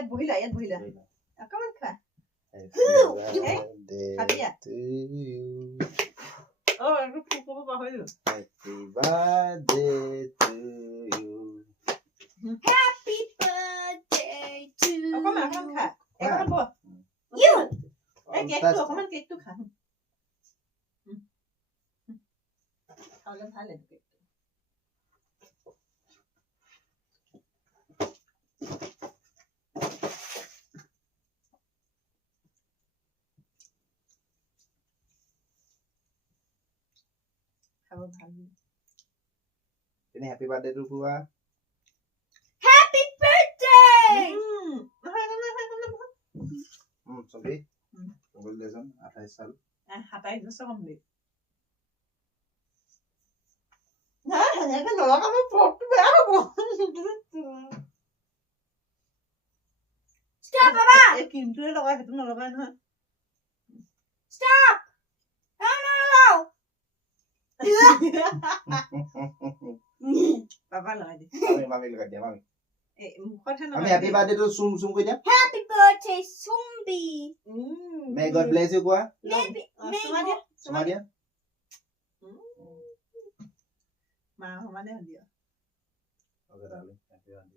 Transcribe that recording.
ইয়াত বহিলা অকমান খা খাবিয়া এইটো ফুকব পাহৰিলো Happy birthday to you. Happy birthday to অকমান খা অকমান বহ you. এই কেকটো অকমান কেকটো খা খালে ভাল লাগে খাব ভাল Ini happy birthday to gua. Happy birthday. Sorry. Congratulations 28 साल. 27 বছৰ কমপ্লিট না এনেকে নলগাব পটটো বেয়া হ'ব Stop, Baba. এই ক্ৰীমটোৱে লগাই সেইটো নলগাই নহয় Stop. No. বাবা লগাই দে Mami lukat dia, mami. মুখত হে Mami happy birthday to sum kau dia. Happy birthday, Sumbi. May God bless you gua. Maybe. Sama dia. মা সমানে দিয়া Oke, darling. Happy birthday.